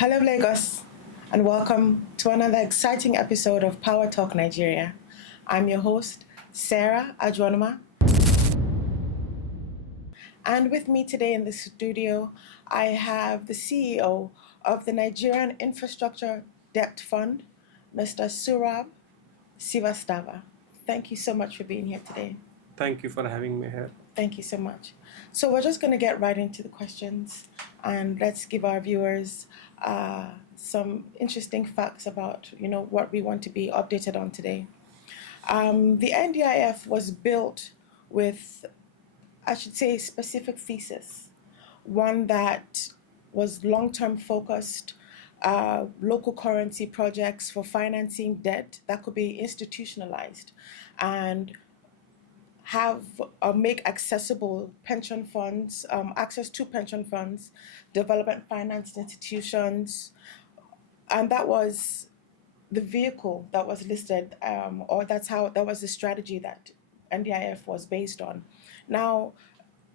Hello, Lagos, and welcome to another exciting episode of PowerTalk Nigeria. I'm your host, Sarah Adjonoma, and with me today in the studio, I have the CEO of the Nigerian Infrastructure Debt Fund, Mr. Saurabh Srivastava. Thank you so much for being here today. Thank you for having me here. Thank you so much. So we're just going to get right into the questions, and let's give our viewers some interesting facts about what we want to be updated on today. The NDIF was built with, I should say, a specific thesis, one that was long-term focused, local currency projects for financing debt that could be institutionalized and have make accessible pension funds, access to pension funds, development finance institutions, and that was the vehicle that was listed, or that was the strategy that NDIF was based on. Now,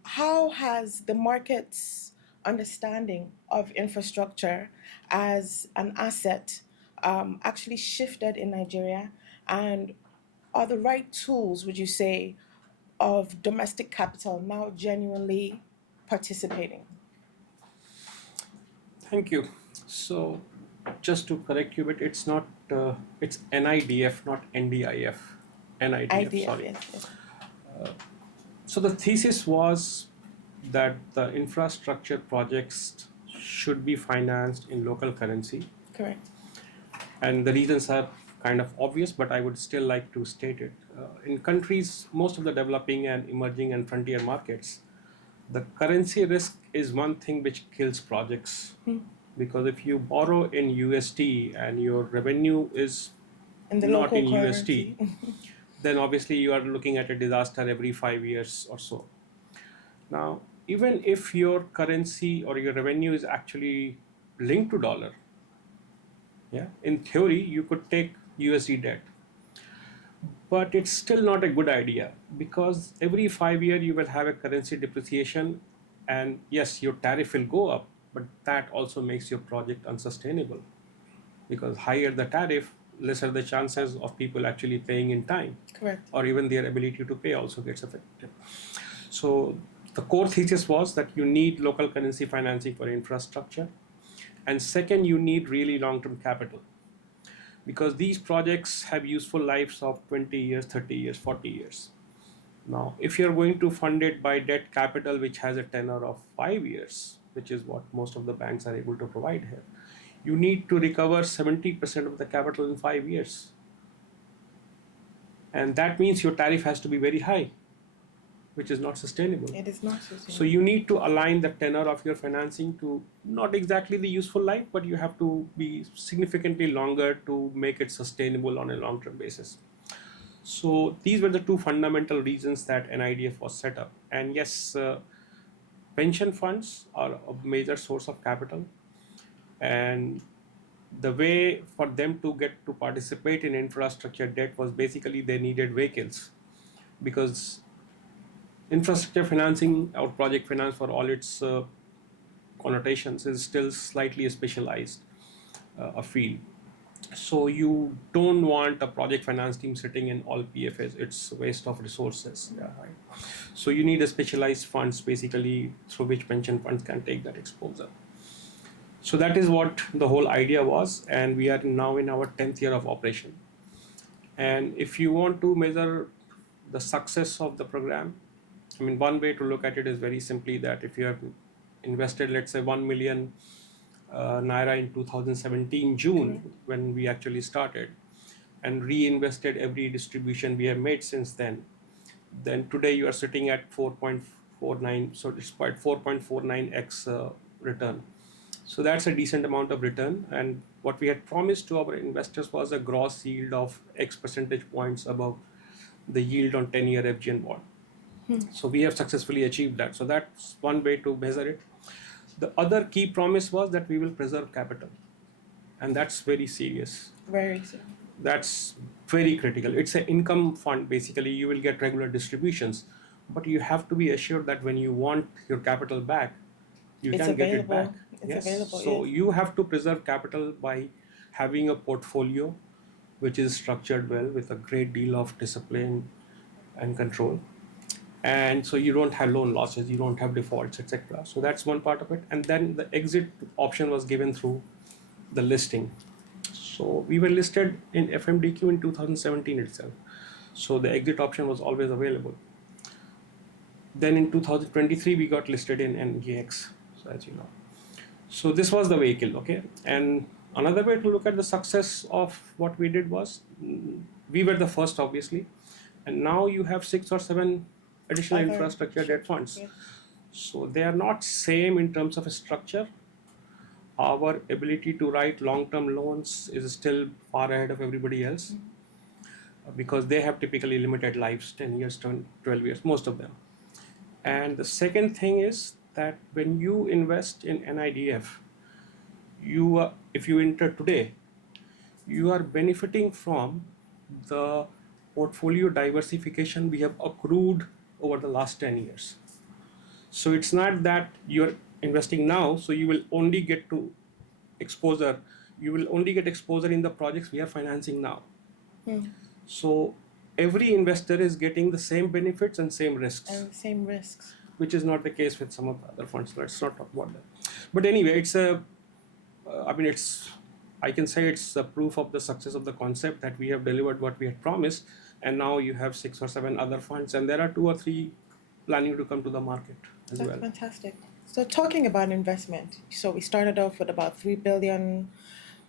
how has the market's understanding of infrastructure as an asset actually shifted in Nigeria, and are the right tools, would you say, of domestic capital now genuinely participating? Thank you. So, just to correct you, but it's NIDF, not NDIF. NIDF, IDF, sorry. yes, yes. So, the thesis was that the infrastructure projects should be financed in local currency. Correct. And the reasons are kind of obvious, but I would still like to state it. In countries, most of the developing and emerging and frontier markets, the currency risk is one thing which kills projects. Because if you borrow in USD and your revenue is In the not local in currency. USD, then obviously you are looking at a disaster every 5 years or so. Now, even if your currency or your revenue is actually linked to dollar, yeah, in theory you could take USD debt, but it's still not a good idea because every 5 year you will have a currency depreciation, and yes, your tariff will go up, but that also makes your project unsustainable because higher the tariff, lesser the chances of people actually paying in time, Correct. or even their ability to pay also gets affected. So the core thesis was that you need local currency financing for infrastructure, and second, you need really long-term capital because these projects have useful lives of 20 years, 30 years, 40 years. Now, if you're going to fund it by debt capital, which has a tenor of 5 years, which is what most of the banks are able to provide here, you need to recover 70% of the capital in 5 years. And that means your tariff has to be very high, which is not sustainable. It is not sustainable. So you need to align the tenor of your financing to not exactly the useful life, but you have to be significantly longer to make it sustainable on a long-term basis. So these were the two fundamental reasons that NIDF was set up. And yes, pension funds are a major source of capital. And the way for them to get to participate in infrastructure debt was basically they needed vehicles, because infrastructure financing or project finance, for all its connotations, is still slightly specialized a field. So you don't want a project finance team sitting in all PFAs. It's a waste of resources. Yeah, right. So you need a specialized funds basically through which pension funds can take that exposure. So that is what the whole idea was, and we are now in our 10th year of operation. And if you want to measure the success of the program, I mean, one way to look at it is very simply that if you have invested, let's say, 1 million naira in 2017 June, when we actually started, and reinvested every distribution we have made since then today you are sitting at 4.49, so it's quite 4.49x return. So that's a decent amount of return, and what we had promised to our investors was a gross yield of X percentage points above the yield on 10-year FGN bond. So we have successfully achieved that. So that's one way to measure it. The other key promise was that we will preserve capital, and that's very serious. Very so. That's very critical. It's an income fund. Basically, you will get regular distributions, but you have to be assured that when you want your capital back, you It's can get it available. back. It's available, So yes. you have to preserve capital by having a portfolio which is structured well with a great deal of discipline and control. And so you don't have loan losses, you don't have defaults, etc. So that's one part of it. And then the exit option was given through the listing. So we were listed in FMDQ in 2017 itself. So the exit option was always available. Then in 2023 we got listed in NEX, so as you know. So this was the vehicle, okay. And another way to look at the success of what we did was, we were the first, obviously, and now you have 6 or 7 additional Other infrastructure debt funds. yes. So they are not same in terms of structure. Our ability to write long-term loans is still far ahead of everybody else, because they have typically limited lives, 10 years, 12 years, most of them. And the second thing is that when you invest in NIDF, if you enter today, you are benefiting from the portfolio diversification we have accrued over the last 10 years. So it's not that you're investing now, so you will only get to exposure, you will only get exposure in the projects we are financing now. So every investor is getting the same benefits and same risks, And same risks. which is not the case with some of the other funds. Let's not talk about that. But anyway, I can say it's a proof of the success of the concept that we have delivered what we had promised, and now you have 6 or 7 other funds, and there are 2 or 3 planning to come to the market as That's well. fantastic. So talking about investment, so we started off with about $3 billion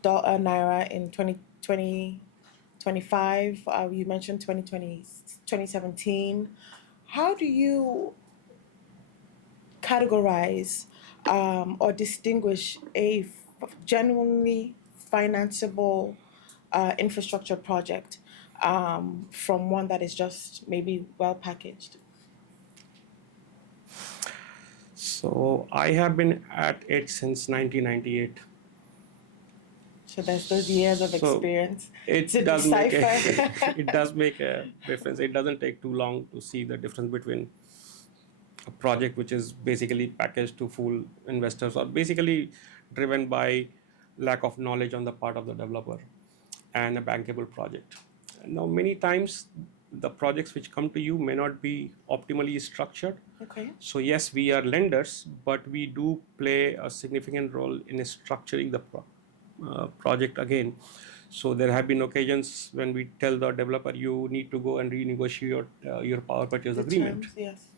naira in 2025. You mentioned 2020, 2017. How do you categorize or distinguish a genuinely financeable infrastructure project from one that is just maybe well packaged? So I have been at it since 1998. So there's those years of So experience it to does make decipher. it does make a difference. It doesn't take too long to see the difference between a project which is basically packaged to fool investors, or basically driven by lack of knowledge on the part of the developer, and a bankable project. Now, many times the projects which come to you may not be optimally structured. Okay. So yes, we are lenders, but we do play a significant role in structuring the project again. So there have been occasions when we tell the developer, you need to go and renegotiate your power purchase The agreement. terms, yes.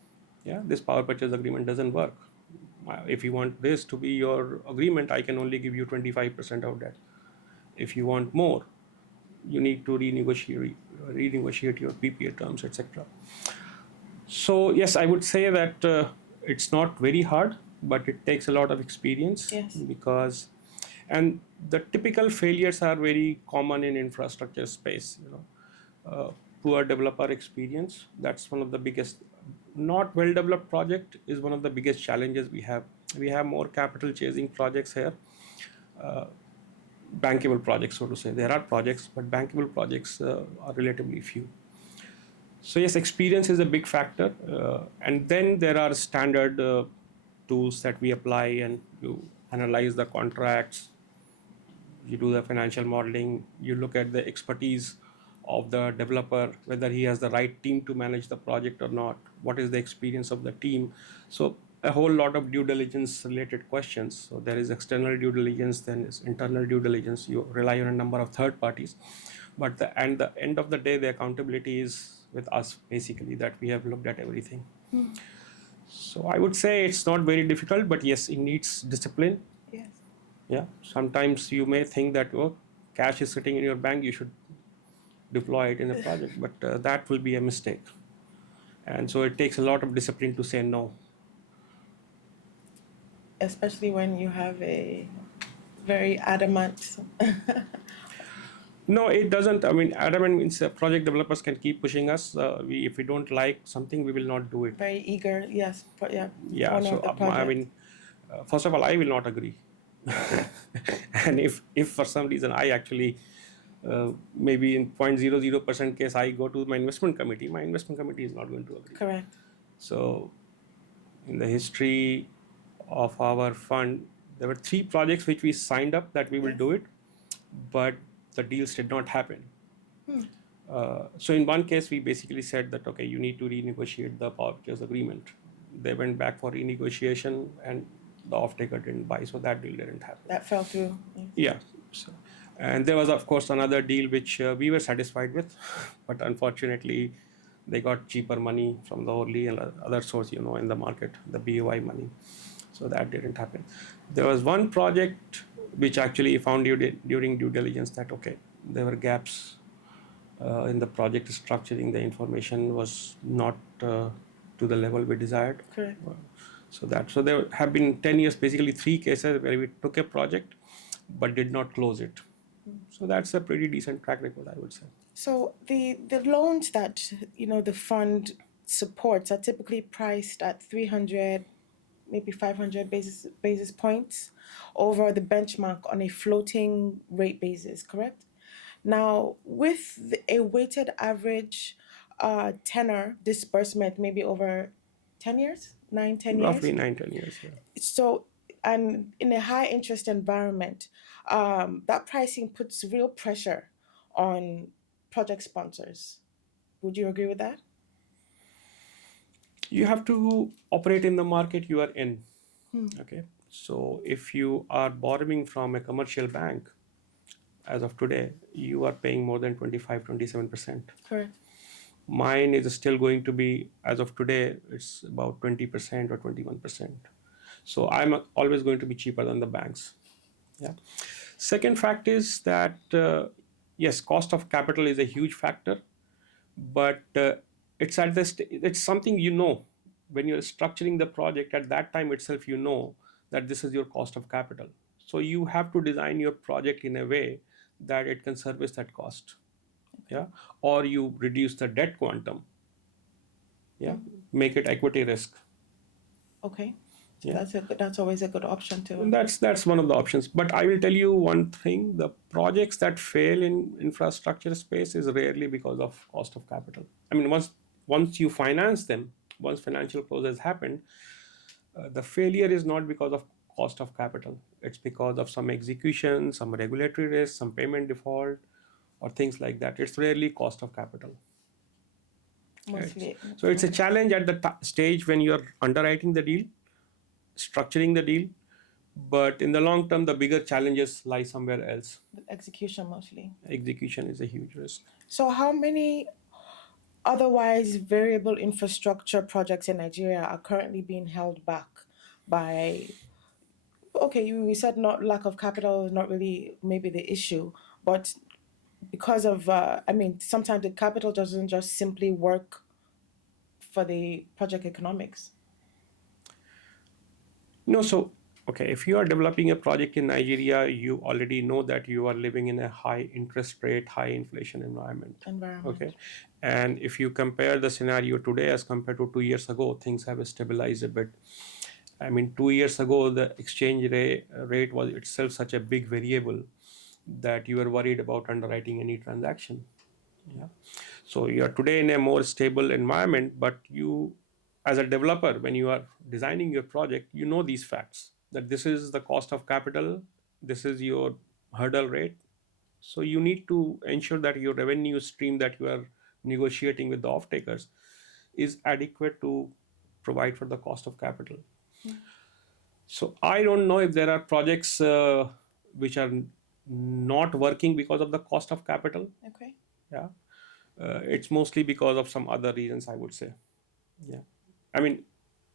Yeah, this power purchase agreement doesn't work. If you want this to be your agreement, I can only give you 25% of that. If you want more, you need to renegotiate your PPA terms, etc. So yes, I would say that it's not very hard, but it takes a lot of experience. Yes. And the typical failures are very common in infrastructure space. Poor developer experience. That's one of the biggest. Not well developed project is one of the biggest challenges we have. We have more capital chasing projects here. Bankable projects, so to say. There are projects, but bankable projects are relatively few. So yes, experience is a big factor, and then there are standard tools that we apply, and you analyze the contracts, you do the financial modeling, you look at the expertise of the developer, whether he has the right team to manage the project or not, what is the experience of the team. So a whole lot of due diligence related questions. So there is external due diligence, then is internal due diligence. You rely on a number of third parties, but the end of the day, the accountability is with us, basically, that we have looked at everything. So I would say it's not very difficult, but yes, it needs discipline. Yes. Yeah, sometimes you may think that, oh, cash is sitting in your bank, you should deploy it in a project, but that will be a mistake. And so it takes a lot of discipline to say no. Especially when you have a very adamant. No, it doesn't. I mean, adamant means project developers can keep pushing us. If we don't like something, we will not do it. Very eager, yes. Yeah. Yeah, so I mean, first of all, I will not agree. And if for some reason I actually, maybe in 0.00% case, I go to my investment committee is not going to agree. Correct. So in the history of our fund, There were 3 projects which we signed up that we will Yes. do it, but the deals did not happen. Hmm. So in one case, we basically said that, okay, you need to renegotiate the power purchase agreement. They went back for renegotiation and the off-taker didn't buy, so that deal didn't happen. That fell through. Yes. Yeah. So, and there was, of course, another deal which we were satisfied with, but unfortunately, they got cheaper money from the Orly and other source, in the market, the BOI money. So that didn't happen. There was one project which actually found during due diligence that, okay, there were gaps in the project structuring. The information was not to the level we desired. Correct. So there have been 10 years, basically 3 cases where we took a project but did not close it. So that's a pretty decent track record, I would say. So the loans that the fund supports are typically priced at 300, maybe 500 basis points over the benchmark on a floating rate basis, correct? Now, with a weighted average tenor disbursement, maybe over 10 years, 10 years. Roughly 9-10 years. Yeah. So, and in a high interest environment, that pricing puts real pressure on project sponsors. Would you agree with that? You have to operate in the market you are in. Okay. So if you are borrowing from a commercial bank, as of today, you are paying more than 25-27%. Correct. Mine is still going to be, as of today, it's about 20% or 21%. So I'm always going to be cheaper than the banks. Yeah. Second fact is that, yes, cost of capital is a huge factor, but it's something when you're structuring the project at that time itself, that this is your cost of capital. So you have to design your project in a way that it can service that cost. Yeah. Or you reduce the debt quantum. Yeah. Make it equity risk. Okay. Yeah. That's always a good option too. And that's one of the options. But I will tell you one thing: the projects that fail in infrastructure space is rarely because of cost of capital. I mean, once you finance them, once financial close has happened, the failure is not because of cost of capital. It's because of some execution, some regulatory risk, some payment default, or things like that. It's rarely cost of capital. Mostly. So it's a challenge at the stage when you're underwriting the deal, structuring the deal, but in the long term, the bigger challenges lie somewhere else. Execution mostly. Execution is a huge risk. So how many otherwise variable infrastructure projects in Nigeria are currently being held back by, okay, we said not lack of capital is not really maybe the issue, but because of, sometimes the capital doesn't just simply work for the project economics. No, so, okay, if you are developing a project in Nigeria, you already know that you are living in a high interest rate, high inflation environment. Okay. And if you compare the scenario today as compared to 2 years ago, things have stabilized a bit. I mean, 2 years ago, the exchange rate was itself such a big variable that you were worried about underwriting any transaction. Yeah. So you are today in a more stable environment, but you, as a developer, when you are designing your project, you know these facts, that this is the cost of capital, this is your hurdle rate. So you need to ensure that your revenue stream that you are negotiating with the off-takers is adequate to provide for the cost of capital. So I don't know if there are projects which are not working because of the cost of capital. Okay. Yeah. It's mostly because of some other reasons, I would say. Yeah. I mean,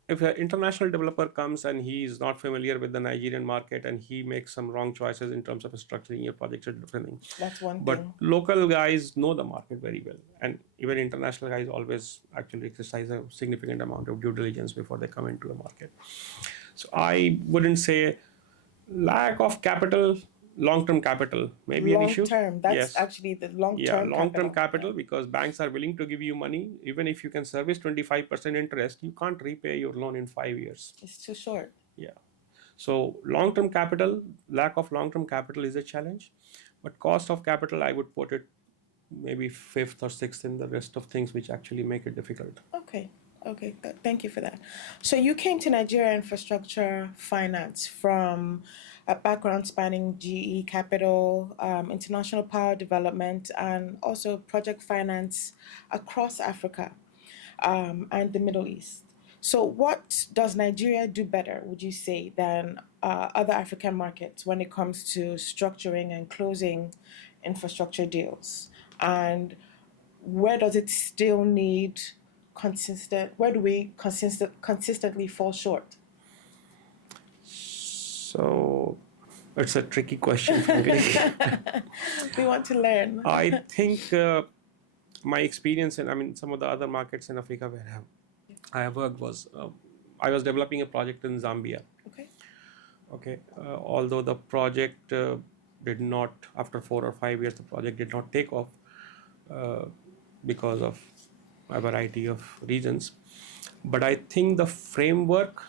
if an international developer comes and he is not familiar with the Nigerian market and he makes some wrong choices in terms of structuring your project, it's a different thing. That's one thing. But local guys know the market very well. And even international guys always actually exercise a significant amount of due diligence before they come into a market. So I wouldn't say lack of capital, long-term capital, maybe an issue. Long-term, that's actually the long-term capital. Yeah, long-term capital, because banks are willing to give you money. Even if you can service 25% interest, you can't repay your loan in 5 years. It's too short. Yeah. So long-term capital, lack of long-term capital is a challenge. But cost of capital, I would put it maybe 5th or 6th in the rest of things which actually make it difficult. Okay. Okay, thank you for that. So you came to Nigeria Infrastructure Finance from a background spanning GE Capital, international power development, and also project finance across Africa, and the Middle East. So, what does Nigeria do better, would you say, than other African markets when it comes to structuring and closing infrastructure deals? And where does it still need where do we consistently fall short? So it's a tricky question, frankly. We want to learn. I think my experience in, I mean, some of the other markets in Africa where I have worked was I was developing a project in Zambia. Okay. Okay, although the project did not, after 4 or 5 years, the project did not take off uh, because of a variety of reasons. But I think the framework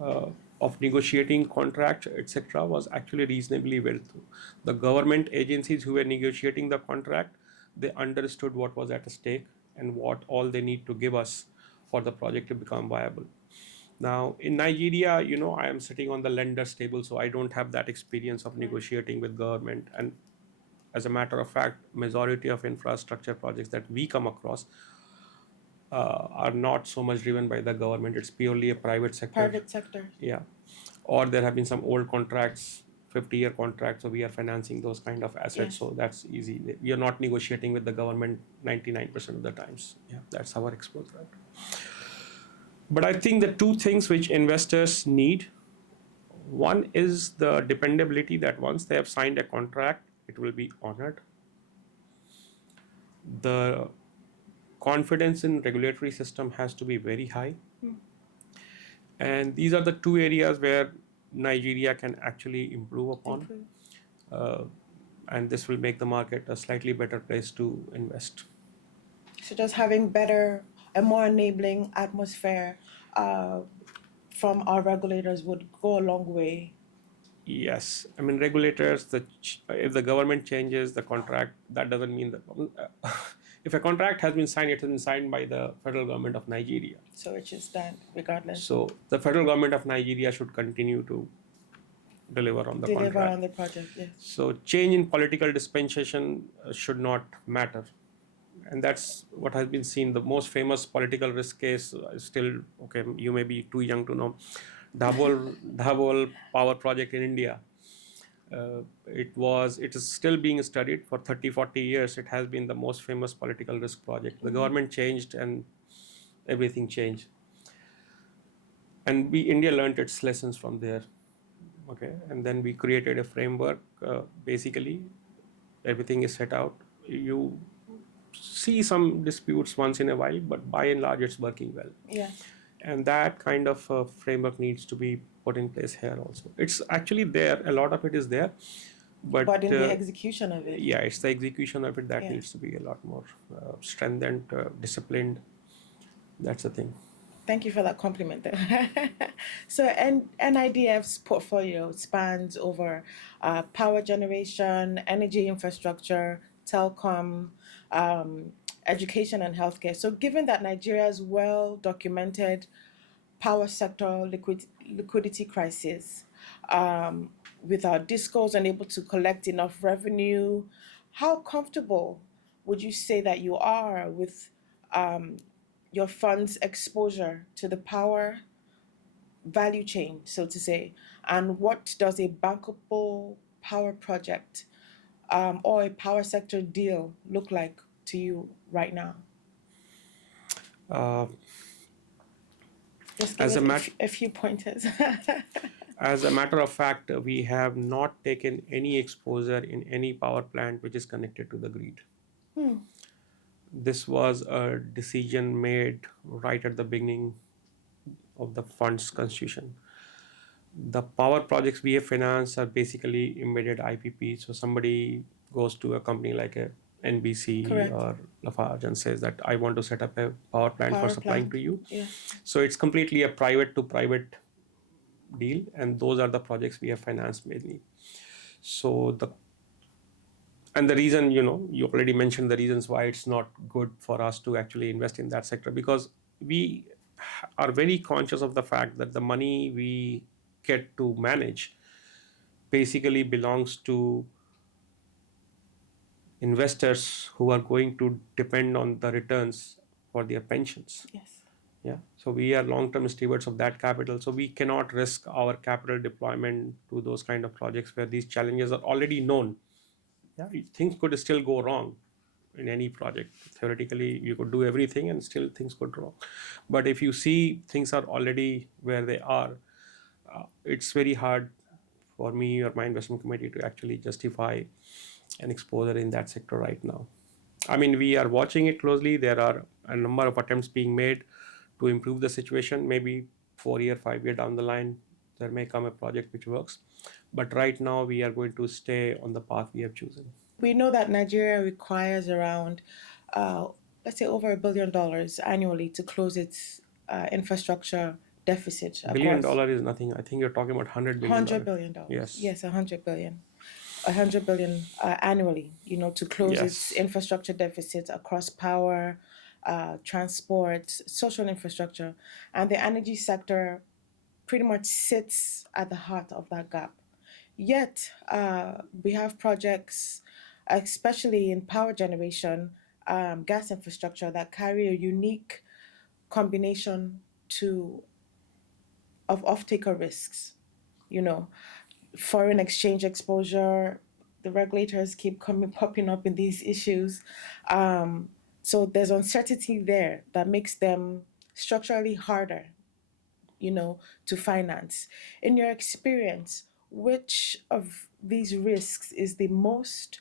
uh, of negotiating contracts, etc., was actually reasonably well through. The government agencies who were negotiating the contract, they understood what was at stake and what all they need to give us for the project to become viable. Now, in Nigeria, I am sitting on the lender's table, so I don't have that experience of negotiating with government. And as a matter of fact, majority of infrastructure projects that we come across are not so much driven by the government. It's purely a private sector. Private sector. Yeah. Or there have been some old contracts, 50-year contracts, so we are financing those kind of assets. Yes. So that's easy. We are not negotiating with the government 99% of the times. Yeah, that's our exposure. But I think the two things which investors need, one is the dependability that once they have signed a contract, it will be honored. The confidence in regulatory system has to be very high. And these are the two areas where Nigeria can actually improve upon. Uh, and this will make the market a slightly better place to invest. So just having a more enabling atmosphere from our regulators would go a long way. Yes, I mean regulators. If the government changes the contract, that doesn't mean that. If a contract has been signed, it has been signed by the federal government of Nigeria. So it should stand regardless. So the federal government of Nigeria should continue to deliver on the project. Yes. So change in political dispensation should not matter. And that's what has been seen. The most famous political risk case is still, okay, you may be too young to know, Dabhol power project in India. It is still being studied for 30-40 years. It has been the most famous political risk project. The government changed and everything changed. And India learned its lessons from there. Okay, and then we created a framework. Basically, everything is set out. You see some disputes once in a while, but by and large, it's working well. Yeah. And that kind of framework needs to be put in place here also. It's actually there. A lot of it is there. But in the execution of it. Yeah, it's the execution of it that needs to be a lot more strengthened, disciplined. That's the thing. Thank you for that compliment there. So NIDF's portfolio spans over power generation, energy infrastructure, telecom, education and healthcare. So given that Nigeria's well-documented power sector liquidity crisis, with our discos unable to collect enough revenue, how comfortable would you say that you are with your fund's exposure to the power value chain, so to say? And what does a bankable power project or a power sector deal look like to you right now? Just give a few pointers. As a matter of fact, we have not taken any exposure in any power plant which is connected to the grid. This was a decision made right at the beginning of the fund's constitution. The power projects we have financed are basically embedded IPPs. So somebody goes to a company like a NBC or Lafarge and says that I want to set up a power plant for supplying to you. Yeah. So it's completely a private to private deal, and those are the projects we have financed mainly. So the reason, you already mentioned the reasons why it's not good for us to actually invest in that sector, because we are very conscious of the fact that the money we get to manage basically belongs to investors who are going to depend on the returns for their pensions. Yes. Yeah, so we are long-term stewards of that capital, so we cannot risk our capital deployment to those kind of projects where these challenges are already known. Yeah, things could still go wrong in any project. Theoretically, you could do everything and still things could go wrong. But if you see things are already where they are, it's very hard for me or my investment committee to actually justify an exposure in that sector right now. I mean, we are watching it closely. There are a number of attempts being made to improve the situation. Maybe 4 year, 5 year down the line, there may come a project which works. But right now, we are going to stay on the path we have chosen. We know that Nigeria requires around, uh, let's say, over $1 billion annually to close its infrastructure deficit Billion across dollar is nothing. I think you're talking about $100 billion. $100 billion. Yes. Yes, 100 billion. 100 billion annually, to close its Yes. infrastructure deficits across power, transport, social infrastructure, and the energy sector pretty much sits at the heart of that gap. Yet, we have projects, especially in power generation, gas infrastructure, that carry a unique combination to of off-taker risks. You know, foreign exchange exposure. The regulators keep coming popping up in these issues. Um, so there's uncertainty there that makes them structurally harder, to finance. In your experience, which of these risks is the most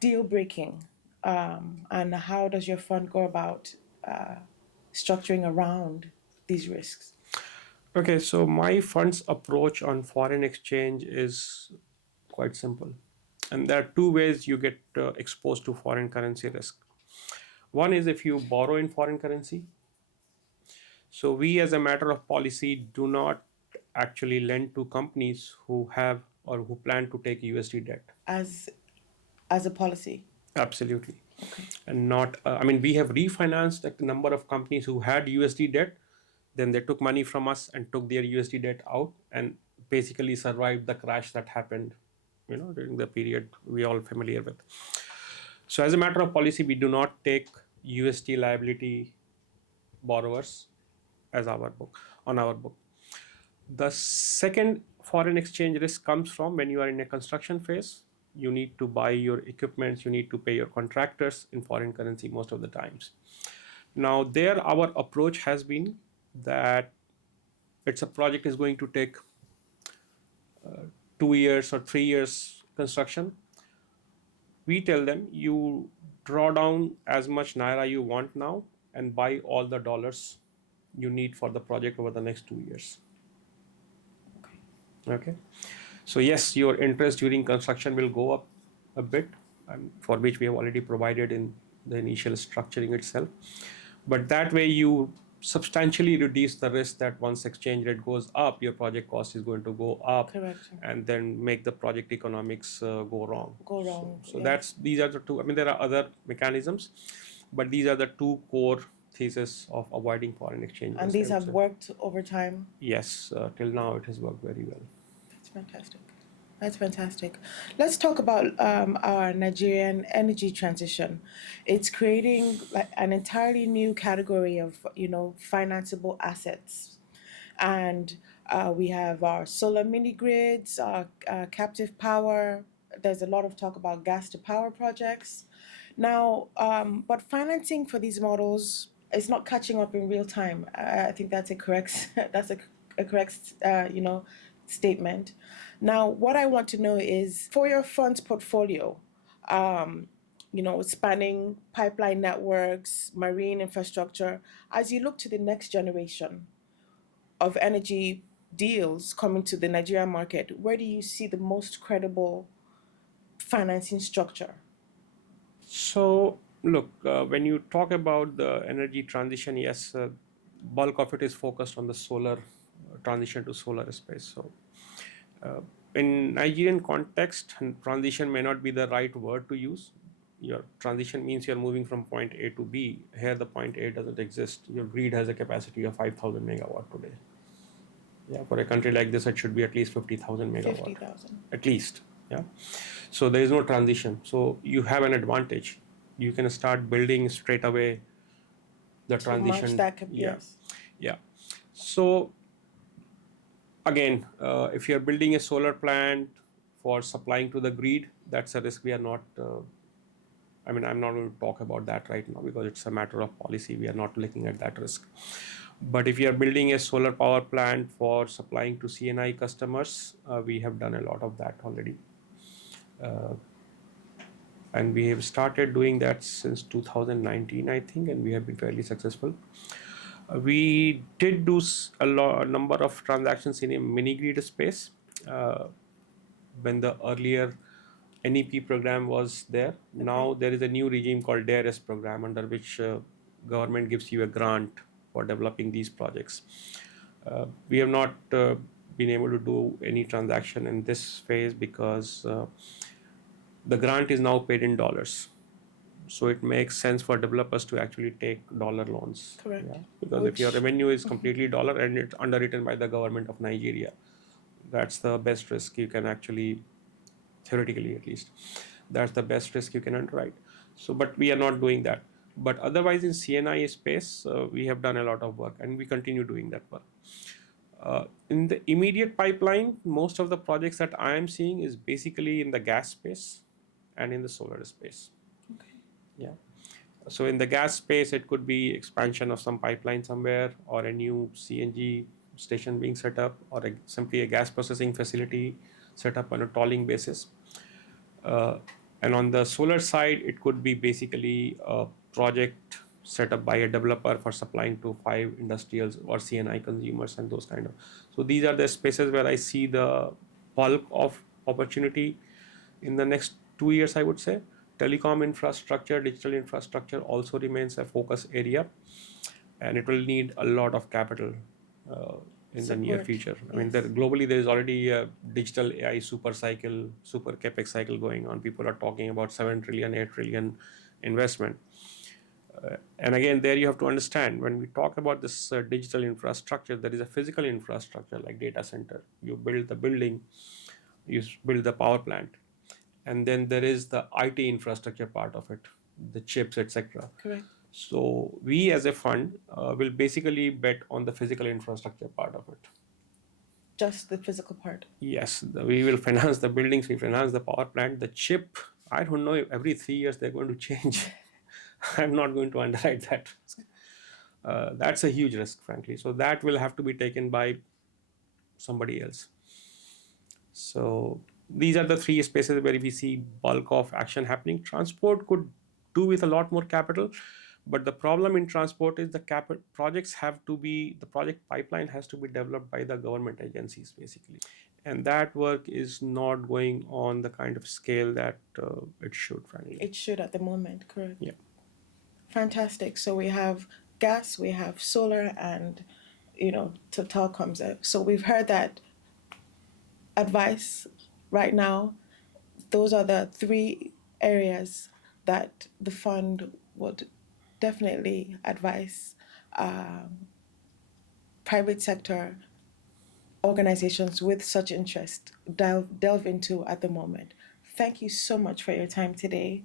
deal breaking? And how does your fund go about structuring around these risks? Okay, so my fund's approach on foreign exchange is quite simple. And there are two ways you get exposed to foreign currency risk. One is if you borrow in foreign currency. So we, as a matter of policy, do not actually lend to companies who have or who plan to take USD debt. As as a policy. Absolutely. Okay. And not, I mean, we have refinanced a number of companies who had USD debt. Then they took money from us and took their USD debt out and basically survived the crash that happened, during the period we all familiar with. So as a matter of policy, we do not take USD liability borrowers as our book on our book. The second foreign exchange risk comes from when you are in a construction phase. You need to buy your equipment, you need to pay your contractors in foreign currency most of the times. Now, there our approach has been that it's a project is going to take 2 years or 3 years construction. We tell them you draw down as much naira you want now and buy all the dollars you need for the project over the next 2 years. Okay. So yes, your interest during construction will go up a bit, for which we have already provided in the initial structuring itself. But that way you substantially reduce the risk that once exchange rate goes up, your project cost is going to go up. Correct. And then make the project economics go wrong. Go wrong. So Yes. these are the two. I mean, there are other mechanisms, but these are the two core thesis of avoiding foreign exchange And risk, these I would have say. worked over time. Yes, till now it has worked very well. That's fantastic. That's fantastic. Let's talk about our Nigerian energy transition. It's creating like an entirely new category of financeable assets, and we have our solar mini grids, our captive power. There's a lot of talk about gas to power projects now, but financing for these models is not catching up in real time. I think that's a correct a correct statement. Now, what I want to know is for your fund's portfolio, spanning pipeline networks, marine infrastructure, as you look to the next generation of energy deals coming to the Nigerian market, where do you see the most credible financing structure? So, look, when you talk about the energy transition, yes, bulk of it is focused on the solar transition to solar space. So, in Nigerian context, transition may not be the right word to use. Your transition means you're moving from point A to B. Here, the point A doesn't exist. Your grid has a capacity of 5,000 megawatt today. Yeah, for a country like this, it should be at least 50,000 megawatt. 50,000. At least, yeah. So there is no transition. So you have an advantage. You can start building straight away the To match transition. that, Yeah, yes. yeah. So again, if you're building a solar plant for supplying to the grid, that's a risk we are not. I'm not going to talk about that right now because it's a matter of policy. We are not looking at that risk. But if you are building a solar power plant for supplying to CNI customers, we have done a lot of that already. And we have started doing that since 2019, I think, and we have been fairly successful. We did do a number of transactions in a mini grid space when the earlier NEP program was there. Now there is a new regime called DRS program under which government gives you a grant for developing these projects. We have not been able to do any transaction in this phase because the grant is now paid in dollars. So it makes sense for developers to actually take dollar loans. Correct. Yeah? Because if your revenue is completely dollar and it's underwritten by the government of Nigeria, that's the best risk you can actually, theoretically at least, that's the best risk you can underwrite. So, but we are not doing that. But otherwise in CNI space, we have done a lot of work and we continue doing that work. In the immediate pipeline, most of the projects that I am seeing is basically in the gas space and in the solar space. Okay. Yeah. So in the gas space, it could be expansion of some pipeline somewhere, or a new CNG station being set up, or simply a gas processing facility set up on a tolling basis. And on the solar side, it could be basically a project set up by a developer for supplying to 5 industrials or CNI consumers and those kind of. So these are the spaces where I see the bulk of opportunity in the next 2 years, I would say. Telecom infrastructure, digital infrastructure also remains a focus area, and it will need a lot of capital in the near future. I mean, globally there is already a digital AI super capex cycle going on. People are talking about 7 trillion, 8 trillion investment. And again, there you have to understand, when we talk about this digital infrastructure, there is a physical infrastructure like data center. You build the building, you build the power plant, and then there is the IT infrastructure part of it, the chips, etc. Correct. So we as a fund will basically bet on the physical infrastructure part of it. Just the physical part. Yes, we will finance the buildings, we finance the power plant. The chip, I don't know, if every 3 years they're going to change. I'm not going to underwrite that. That's a huge risk, frankly. So that will have to be taken by somebody else. So these are the 3 spaces where we see bulk of action happening. Transport could do with a lot more capital, but the problem in transport is the project pipeline has to be developed by the government agencies basically, and that work is not going on the kind of scale that it should, frankly. It should at the moment, correct? Yeah. Fantastic. So we have gas, we have solar, and Total comes up. So we've heard that advice right now. Those are the 3 areas that the fund would definitely advise private sector organizations with such interest delve into at the moment. Thank you so much for your time today,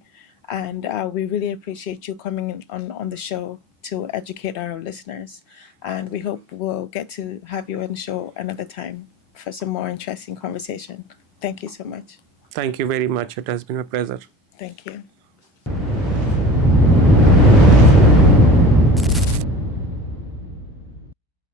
and we really appreciate you coming on the show to educate our listeners, and we hope we'll get to have you on the show another time for some more interesting conversation. Thank you so much. Thank you very much. It has been a pleasure. Thank you.